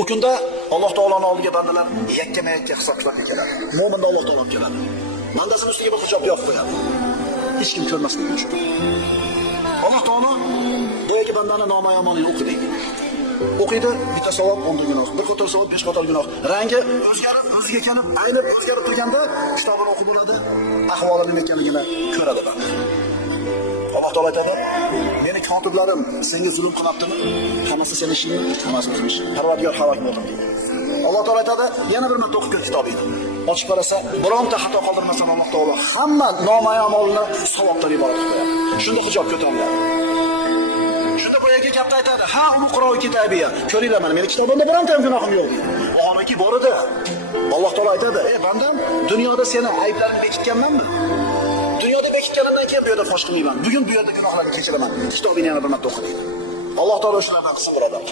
U kunda Alloh taoloning oldiga bandalar yakkama-yakka hisoblarga keladi. Mo'minda Alloh taolo keladi. Bandasining ustiga bir hijob yopib qo'yadi. Hech kim ko'rmasligi uchun. Alloh taolo boyagi bandani nomayomonini o'qiydi. O'qiydi, bitta savob 10 gunoh, bir qator savob 5 qator gunoh. Rangi o'zgarib, o'ziga kelib, aynib o'zgarib turganda kitobini o'qib bo'ladi, ahvoli nima ekanligini ko'radi banda. Alloh taolo aytadi, meni kotiblarim senga zulm qilyaptimi? Hammasi seni ishing, hammasi o'zim ishim. Parvardigor halok bo'ldim deydi. Alloh taolo aytadi, yana bir marta o'qib ko'r kitobingni. Ochib qarasa, bironta xato qoldirmasan Alloh taolo hamma nomayamolni savobdan iborat qilib qo'yadi. Shunda hijob ko'tariladi. Shunda boyagi gapni aytadi, ha, uni Qur'on kitobiga. Ko'ringlar, mana meni kitobimda bironta ham gunohim yo'q deydi. Vaholanki bor edi. Alloh taolo aytadi, ey bandam, dunyoda seni ayblaringni bekitganmanmi? Dunyoda bekitganimdan keyin bu yerda fosh qilmayman. Bugun bu yerda gunohlarni kechiraman. Kitobingni yana bir marta o'qi deydi. Alloh taolo shulardan qilsin, birodar.